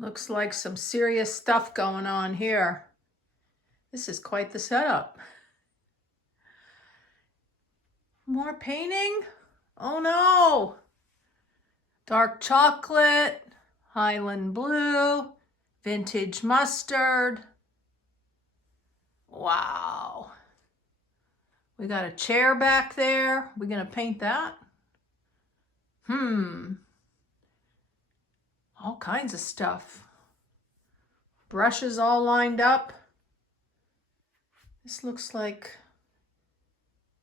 Looks like some serious stuff going on here. This is quite the setup. More painting? Oh no! Dark chocolate, Highland blue, vintage mustard. Wow. We got a chair back there. We gonna paint that? All kinds of stuff. Brushes all lined up. This looks like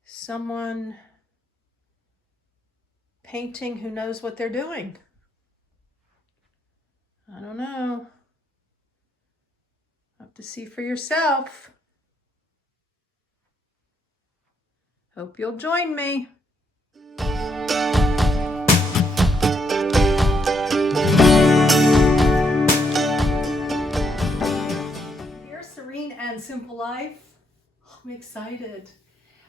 someone painting who knows what they're doing. I don't know. Have to see for yourself. Hope you'll join me. Dear Serene and Simple Life, I'm excited.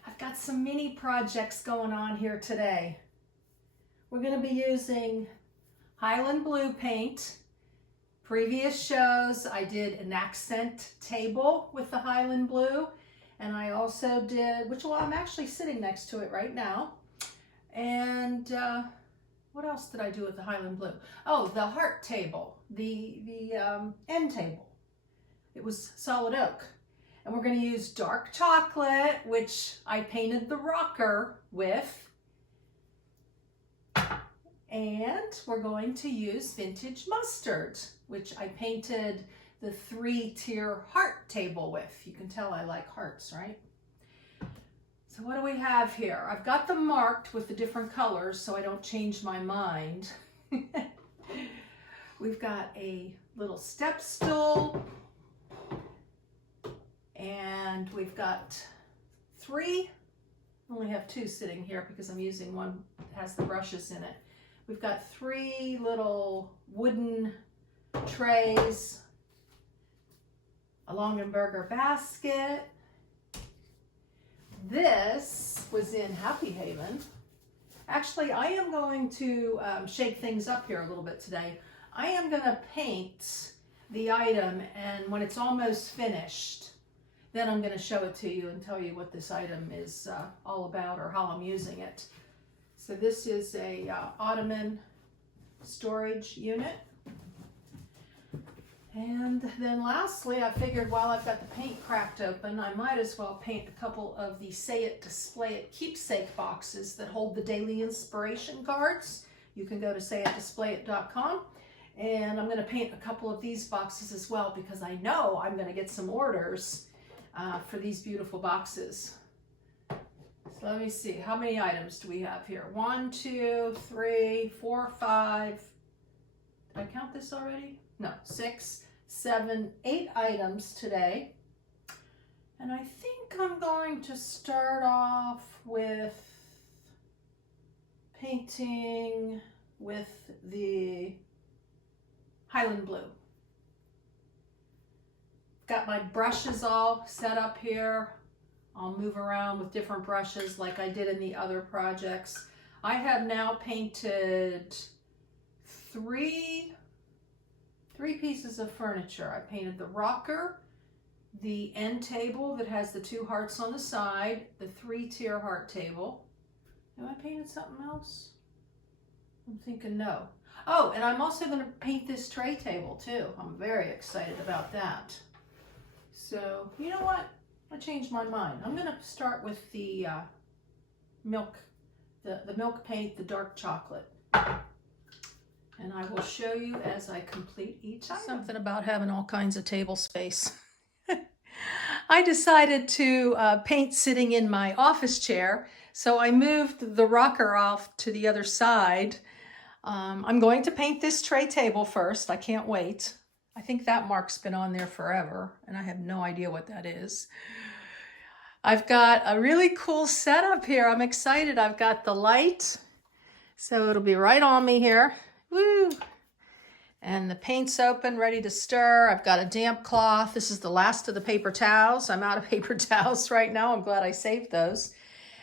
I've got some mini projects going on here today. We're going to be using Highland blue paint. Previous shows I did an accent table with the Highland blue, and I also did, I'm actually sitting next to it right now. And what else did I do with the Highland blue? Oh, the heart table, the end table. It was solid oak. And we're going to use dark chocolate, which I painted the rocker with. And we're going to use vintage mustard, which I painted the 3-tier heart table with. You can tell I like hearts, right? So what do we have here? I've got them marked with the different colors so I don't change my mind. We've got a little step stool, and we've got 3. I only have 2 sitting here because I'm using one that has the brushes in it. We've got 3 little wooden trays, a Longenberger basket. This was in Happy Haven. Actually, I am going to shake things up here a little bit today. I am going to paint the item, and when it's almost finished, then I'm going to show it to you and tell you what this item is all about or how I'm using it. So this is a ottoman storage unit. And then lastly, I figured while I've got the paint cracked open, I might as well paint a couple of the Say It, Display It, Keepsake boxes that hold the daily inspiration cards. You can go to sayitdisplayit.com. And I'm going to paint a couple of these boxes as well because I know I'm going to get some orders for these beautiful boxes. So let me see, how many items do we have here? 1, 2, 3, 4, 5. Did I count this already? No, 6, 7, 8 items today. And I think I'm going to start off with painting with the Highland blue. Got my brushes all set up here. I'll move around with different brushes like I did in the other projects. I have now painted 3 pieces of furniture. I painted the rocker, the end table that has the 2 hearts on the side, the 3-tier heart table. Have I painted something else? I'm thinking no. Oh, and I'm also going to paint this tray table too. I'm very excited about that. So, you know what? I changed my mind. I'm going to start with the milk paint, the dark chocolate. And I will show you as I complete each item. Something about having all kinds of table space. I decided to paint sitting in my office chair, so I moved the rocker off to the other side. I'm going to paint this tray table first. I can't wait. I think that mark's been on there forever, and I have no idea what that is. I've got a really cool setup here. I'm excited. I've got the light, so it'll be right on me here. Woo! And the paint's open, ready to stir. I've got a damp cloth. This is the last of the paper towels. I'm out of paper towels right now. I'm glad I saved those.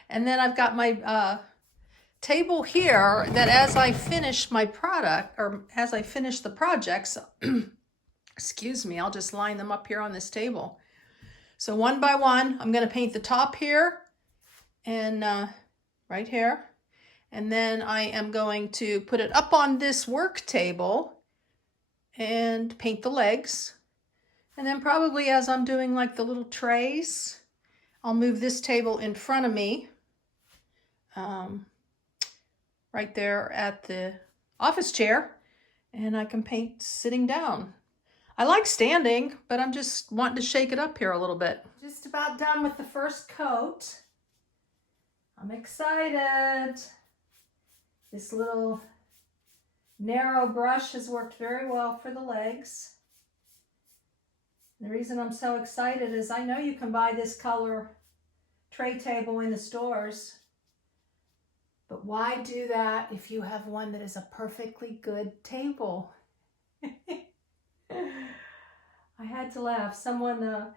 And then I've got my table here that as I finish my product, or as I finish the projects, excuse me, I'll just line them up here on this table. So one by one, I'm going to paint the top here and right here. And then I am going to put it up on this work table and paint the legs. And then probably as I'm doing like the little trays, I'll move this table in front of me, right there at the office chair, and I can paint sitting down. I like standing, but I'm just wanting to shake it up here a little bit. Just about done with the first coat. I'm excited. This little narrow brush has worked very well for the legs. The reason I'm so excited is I know you can buy this color tray table in the stores, but why do that if you have one that is a perfectly good table? I had to laugh. Someone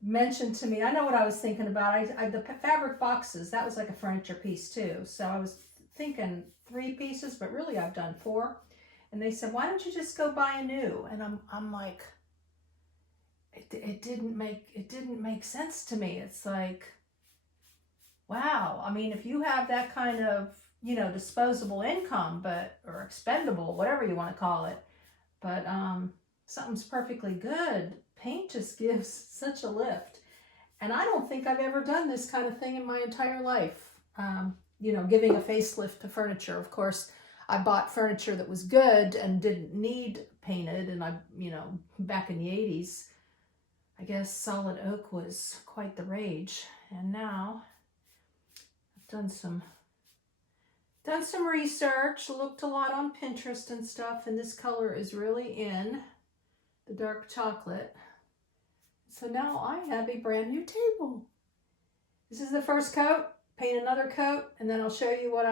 mentioned to me, I know what I was thinking about. The fabric boxes, that was like a furniture piece too. So I was thinking 3 pieces, but really I've done 4. And they said, why don't you just go buy a new? And I'm like, it didn't make sense to me. It's like, wow. I mean, if you have that kind of, you know, disposable income, or expendable, whatever you want to call it, but something's perfectly good, paint just gives such a lift. And I don't think I've ever done this kind of thing in my entire life. You know, giving a facelift to furniture. Of course, I bought furniture that was good and didn't need painted. And you know, back in the 80s, I guess solid oak was quite the rage. And now I've done some research, looked a lot on Pinterest and stuff, and this color is really in, the dark chocolate. So now I have a brand new table. This is the first coat. Paint another coat, and then I'll show you what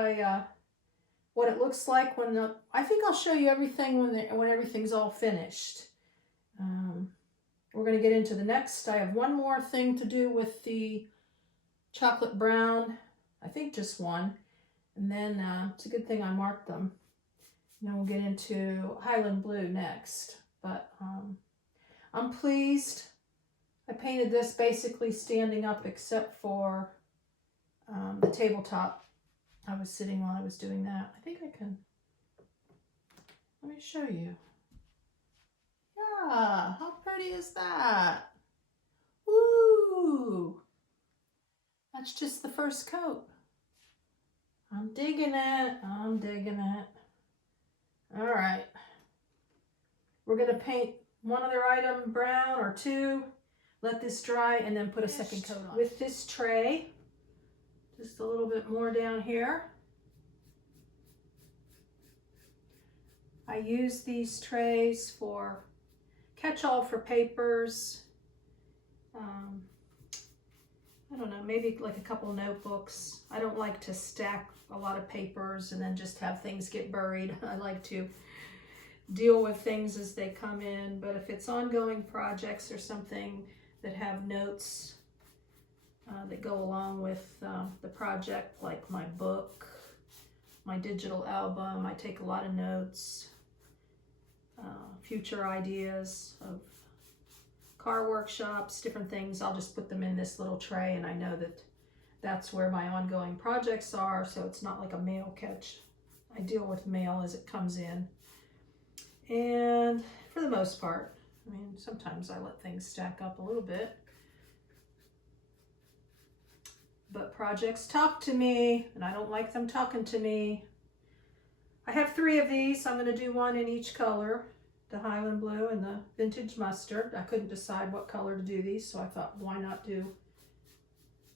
it looks like when I think I'll show you everything when everything's all finished. We're going to get into the next. I have one more thing to do with the chocolate brown. I think just one. And then it's a good thing I marked them. And then we'll get into Highland blue next. But I'm pleased. I painted this basically standing up except for the tabletop. I was sitting while I was doing that. I think I can. Let me show you. Yeah, how pretty is that? Woo! That's just the first coat. I'm digging it. I'm digging it. All right. We're going to paint one other item brown or 2. Let this dry and then put a second coat on. With this tray, just a little bit more down here. I use these trays for catch-all for papers. I don't know, maybe like a couple notebooks. I don't like to stack a lot of papers and then just have things get buried. I like to deal with things as they come in, but if it's ongoing projects or something that have notes that go along with the project, like my book, my digital album, I take a lot of notes, future ideas of car workshops, different things. I'll just put them in this little tray, and I know that that's where my ongoing projects are, so it's not like a mail catch. I deal with mail as it comes in. And for the most part, I mean, sometimes I let things stack up a little bit. But projects talk to me, and I don't like them talking to me. I have 3 of these. I'm going to do one in each color, the Highland blue and the vintage mustard. I couldn't decide what color to do these, so I thought, why not do...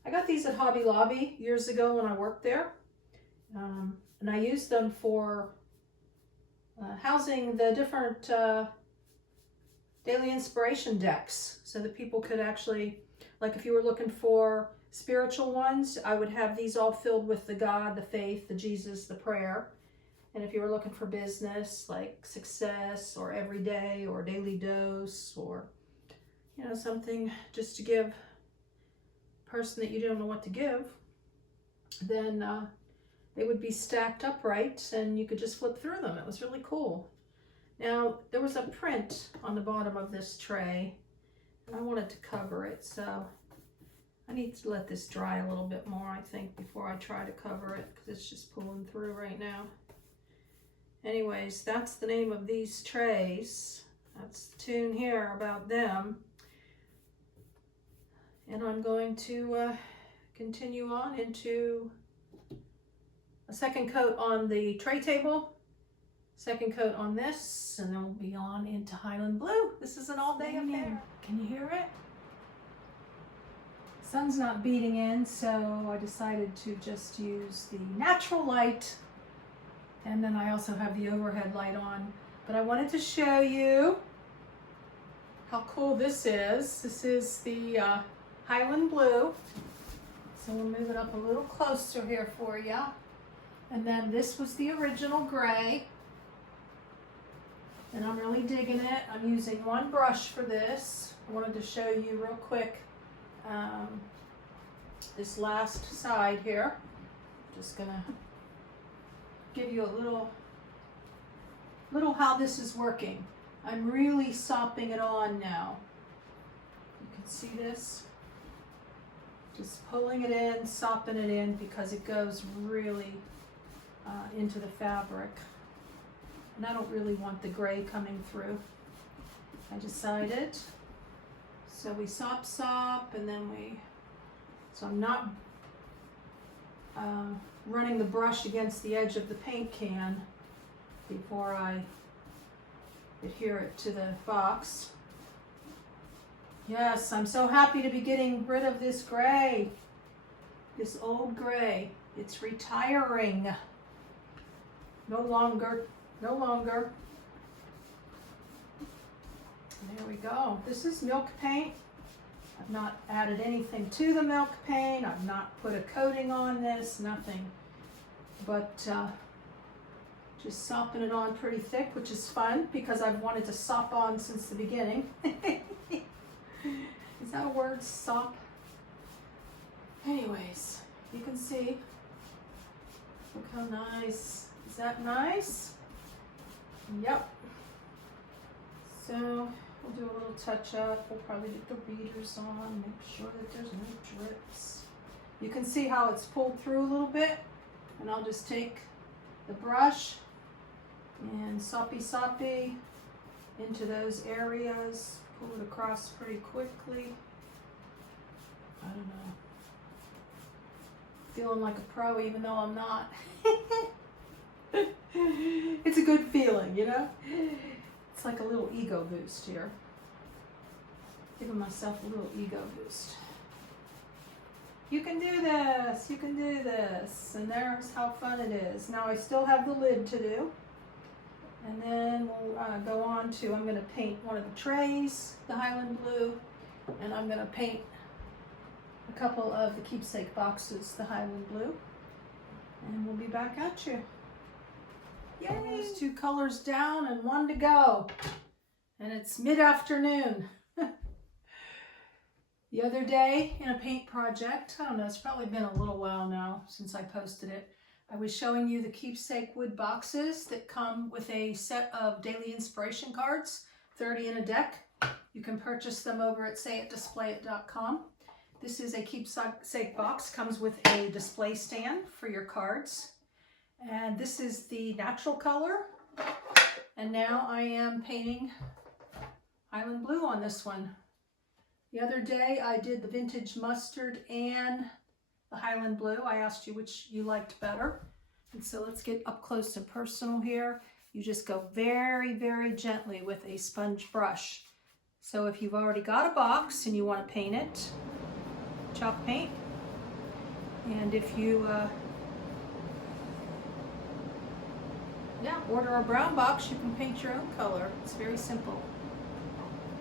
I got these at Hobby Lobby years ago when I worked there, and I used them for housing the different daily inspiration decks, so that people could actually, like if you were looking for spiritual ones, I would have these all filled with the God, the faith, the Jesus, the prayer. And if you were looking for business, like success or everyday or daily dose, or, you know, something just to give a person that you don't know what to give, then they would be stacked upright and you could just flip through them. It was really cool. Now, there was a print on the bottom of this tray, and I wanted to cover it, so I need to let this dry a little bit more, I think, before I try to cover it, because it's just pulling through right now. Anyways, that's the name of these trays. That's the tune here about them. And I'm going to continue on into a second coat on the tray table, second coat on this, and then we'll be on into Highland Blue. This is an all-day affair. Can you hear it? Sun's not beating in, so I decided to just use the natural light, and then I also have the overhead light on. But I wanted to show you how cool this is. This is the Highland Blue. So we'll move it up a little closer here for you. And then this was the original gray. And I'm really digging it. I'm using one brush for this. I wanted to show you real quick this last side here. Just gonna give you a little how this is working. I'm really sopping it on now. You can see this. Just pulling it in, sopping it in, because it goes really into the fabric. And I don't really want the gray coming through. I decided. So we sop, and then so I'm not running the brush against the edge of the paint can before I adhere it to the box. Yes, I'm so happy to be getting rid of this gray, this old gray. It's retiring. No longer. There we go. This is milk paint. I've not added anything to the milk paint. I've not put a coating on this, nothing. But just sopping it on pretty thick, which is fun because I've wanted to sop on since the beginning. Is that a word, sop? Anyways, you can see. Look how nice. Is that nice? Yep. So we'll do a little touch up. We'll probably get the readers on, make sure that there's no drips. You can see how it's pulled through a little bit, and I'll just take the brush and soppy into those areas, pull it across pretty quickly. I don't know. Feeling like a pro even though I'm not. It's a good feeling, you know? It's like a little ego boost here. Giving myself a little ego boost. You can do this, you can do this. And there's how fun it is. Now I still have the lid to do. And then we'll go on to, I'm gonna paint one of the trays, the Highland Blue, and I'm gonna paint a couple of the Keepsake boxes, the Highland Blue. And we'll be back at you. Yay! There's 2 colors down and 1 to go. And it's mid-afternoon. The other day in a paint project, I don't know, it's probably been a little while now since I posted it, I was showing you the Keepsake wood boxes that come with a set of daily inspiration cards, 30 in a deck. You can purchase them over at sayitdisplayit.com. This is a Keepsake box, comes with a display stand for your cards. And this is the natural color. And now I am painting Highland Blue on this one. The other day I did the vintage mustard and the Highland Blue. I asked you which you liked better. And so let's get up close and personal here. You just go very, very gently with a sponge brush. So if you've already got a box and you want to paint it, chalk paint. And if you order a brown box, you can paint your own color. It's very simple.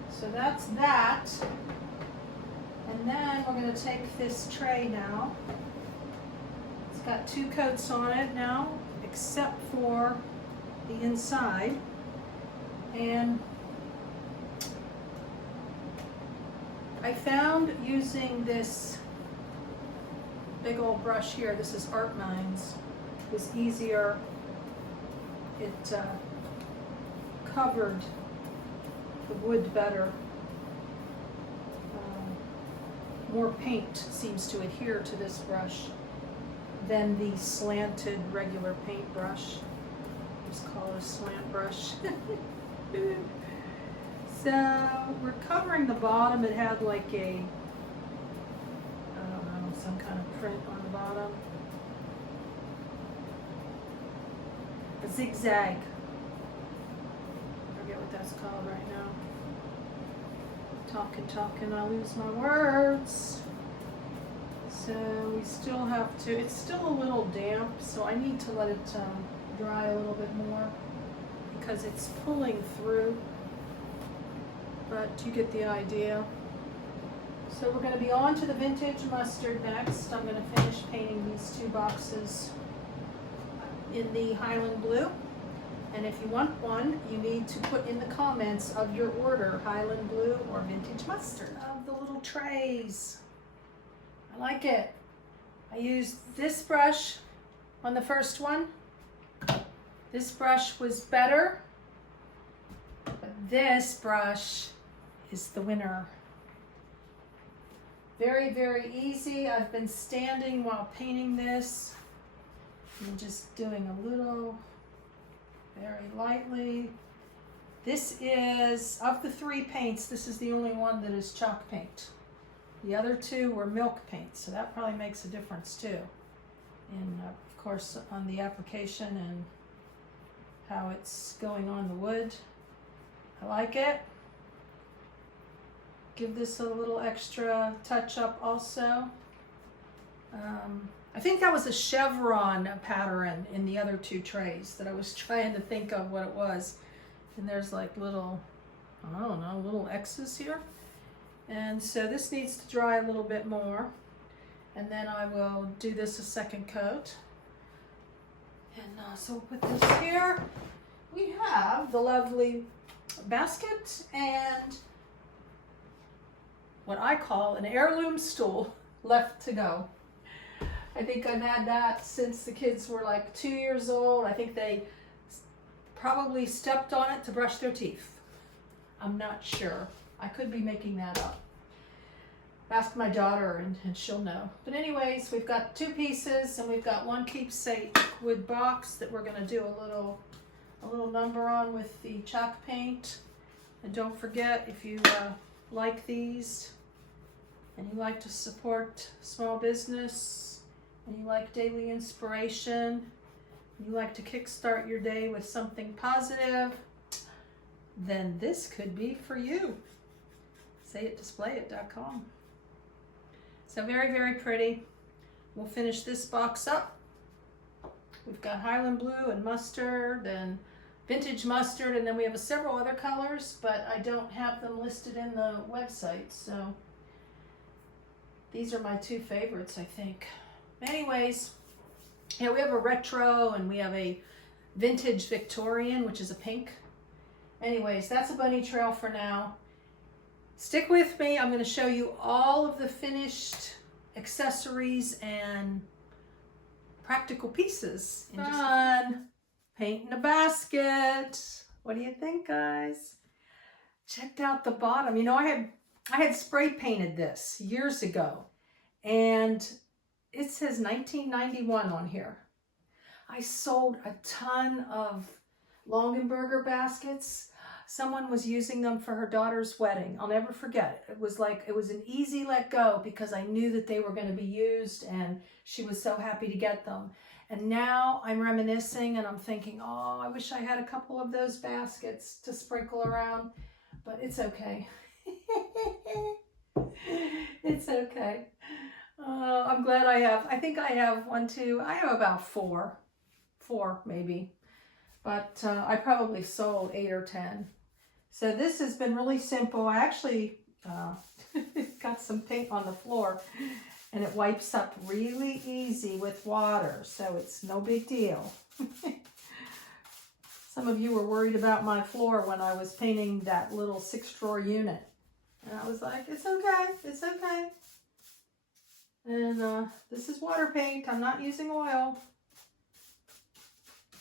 So that's that. And then we're going to take this tray now. It's got 2 coats on it now, except for the inside. And I found using this big old brush here, this is Art Minds, was easier. It covered the wood better. More paint seems to adhere to this brush than the slanted regular paintbrush. Just call it a slant brush. So we're covering the bottom. It had like a, I don't know, some kind of print on the bottom. A zigzag. I forget what that's called right now. Talking, I lose my words. So we still have to, it's still a little damp, so I need to let it dry a little bit more because it's pulling through, but you get the idea. So we're going to be on to the vintage mustard next. I'm going to finish painting these two boxes in the Highland blue. And if you want one, you need to put in the comments of your order, Highland blue or vintage mustard. Of the little trays. I like it. I used this brush on the first one. This brush was better, but this brush is the winner. Very, very easy. I've been standing while painting this and just doing a little, very lightly. This is, of the three paints, this is the only one that is chalk paint. The other two were milk paint, so that probably makes a difference too. And of course on the application and how it's going on the wood. I like it. Give this a little extra touch up also. I think that was a chevron pattern in the other two trays that I was trying to think of what it was. And there's like little, I don't know, little X's here. And so this needs to dry a little bit more. And then I will do this a second coat. And so we'll put this here. We have the lovely basket and what I call an heirloom stool left to go. I think I've had that since the kids were like 2 years old. I think they probably stepped on it to brush their teeth. I'm not sure. I could be making that up. Ask my daughter and she'll know. But anyways, we've got two pieces and we've got one keepsake wood box that we're gonna do a little number on with the chalk paint. And don't forget, if you like these and you like to support small business and you like daily inspiration, you like to kickstart your day with something positive, then this could be for you. SayItDisplayIt.com. So very, very pretty. We'll finish this box up. We've got Highland blue and mustard and vintage mustard, and then we have several other colors, but I don't have them listed in the website. So these are my two favorites, I think. Anyways, yeah, we have a retro and we have a vintage Victorian, which is a pink. Anyways, that's a bunny trail for now. Stick with me. I'm going to show you all of the finished accessories and practical pieces. Fun. Painting a basket. What do you think, guys? Checked out the bottom. You know, I had spray painted this years ago, and it says 1991 on here. I sold a ton of Longenberger baskets. Someone was using them for her daughter's wedding. I'll never forget it. It was an easy let go because I knew that they were going to be used and she was so happy to get them. And now I'm reminiscing and I'm thinking, oh, I wish I had a couple of those baskets to sprinkle around, but it's okay. It's okay. I'm glad I think I have one, two, I have about four maybe, but I probably sold 8 or 10. So this has been really simple. I actually got some paint on the floor and it wipes up really easy with water, so it's no big deal. Some of you were worried about my floor when I was painting that little 6-drawer unit. And I was like, it's okay, it's okay. And this is water paint, I'm not using oil.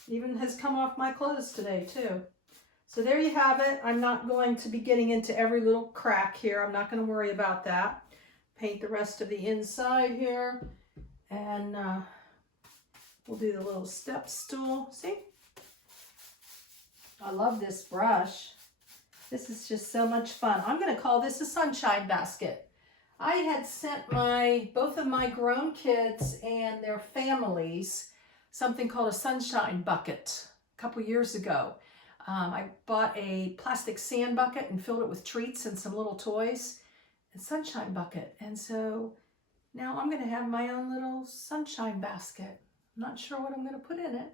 Even has come off my clothes today too. So there you have it. I'm not going to be getting into every little crack here. I'm not going to worry about that. Paint the rest of the inside here. And we'll do the little step stool. See? I love this brush. This is just so much fun. I'm going to call this a sunshine basket. I had sent both of my grown kids and their families something called a sunshine bucket a couple years ago. I bought a plastic sand bucket and filled it with treats and some little toys. And sunshine bucket. And so now I'm going to have my own little sunshine basket. I'm not sure what I'm going to put in it.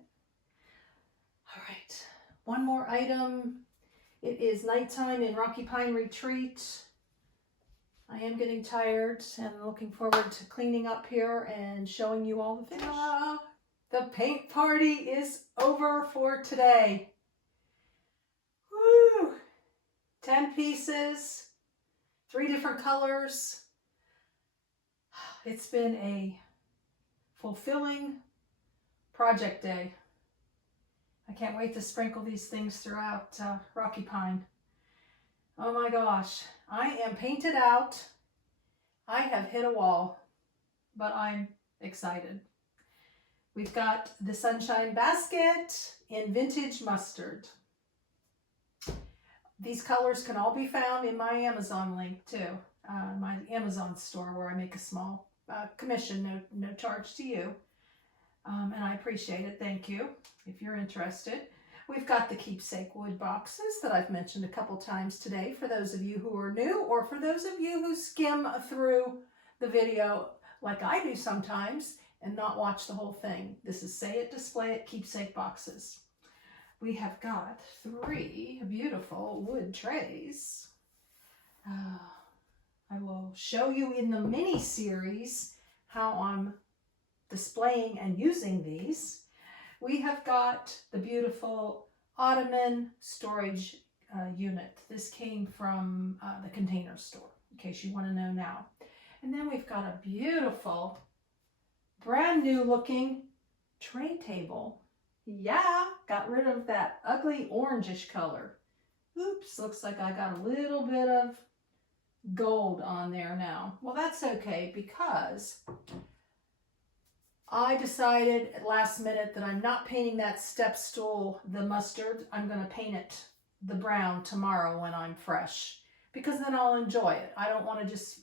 All right. One more item. It is nighttime in Rocky Pine Retreat. I am getting tired and looking forward to cleaning up here and showing you all the finish. The paint party is over for today. Woo! 10 pieces, 3 different colors. It's been a fulfilling project day. I can't wait to sprinkle these things throughout Rocky Pine. Oh my gosh, I am painted out. I have hit a wall, but I'm excited. We've got the sunshine basket in vintage mustard. These colors can all be found in my Amazon link too, my Amazon store where I make a small commission, no charge to you. And I appreciate it. Thank you if you're interested. We've got the Keepsake wood boxes that I've mentioned a couple times today for those of you who are new or for those of you who skim through the video like I do sometimes and not watch the whole thing. This is Say It, Display It Keepsake boxes. We have got 3 beautiful wood trays. I will show you in the mini series how I'm displaying and using these. We have got the beautiful ottoman storage unit. This came from the Container Store, in case you want to know now. And then we've got a beautiful, brand new looking tray table. Yeah, got rid of that ugly orangish color. Oops, looks like I got a little bit of gold on there now. Well, that's okay because I decided at last minute that I'm not painting that step stool the mustard. I'm going to paint it the brown tomorrow when I'm fresh because then I'll enjoy it. I don't want to just,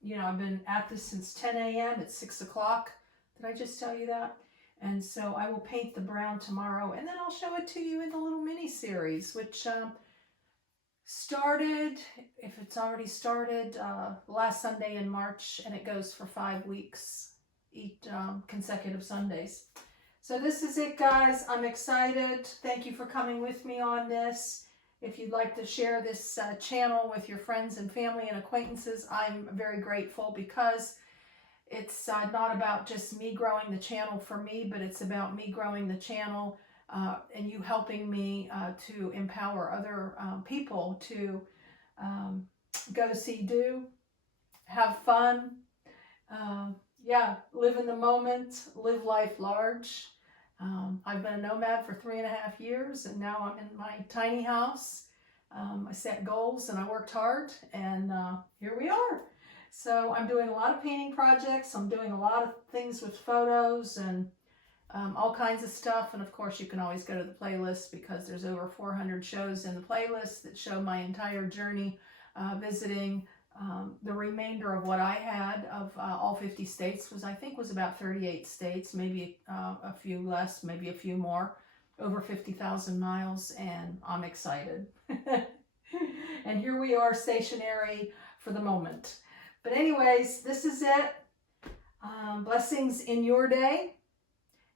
you know, I've been at this since 10 a.m. It's 6 o'clock. Did I just tell you that? And so I will paint the brown tomorrow and then I'll show it to you in the little mini series, which started, if it's already started, last Sunday in March, and it goes for 5 weeks, each consecutive Sundays. So this is it, guys. I'm excited. Thank you for coming with me on this. If you'd like to share this channel with your friends and family and acquaintances, I'm very grateful because it's not about just me growing the channel for me, but it's about me growing the channel and you helping me to empower other people to go see, do, have fun, yeah, live in the moment, live life large. I've been a nomad for 3.5 years and now I'm in my tiny house. I set goals and I worked hard and here we are. So I'm doing a lot of painting projects. I'm doing a lot of things with photos and all kinds of stuff. And of course, you can always go to the playlist because there's over 400 shows in the playlist that show my entire journey visiting the remainder of what I had of all 50 states was, I think, was about 38 states, maybe a few less, maybe a few more, over 50,000 miles. And I'm excited. And here we are stationary for the moment. But anyways, this is it. Blessings in your day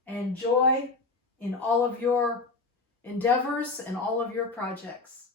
and joy in all of your endeavors and all of your projects.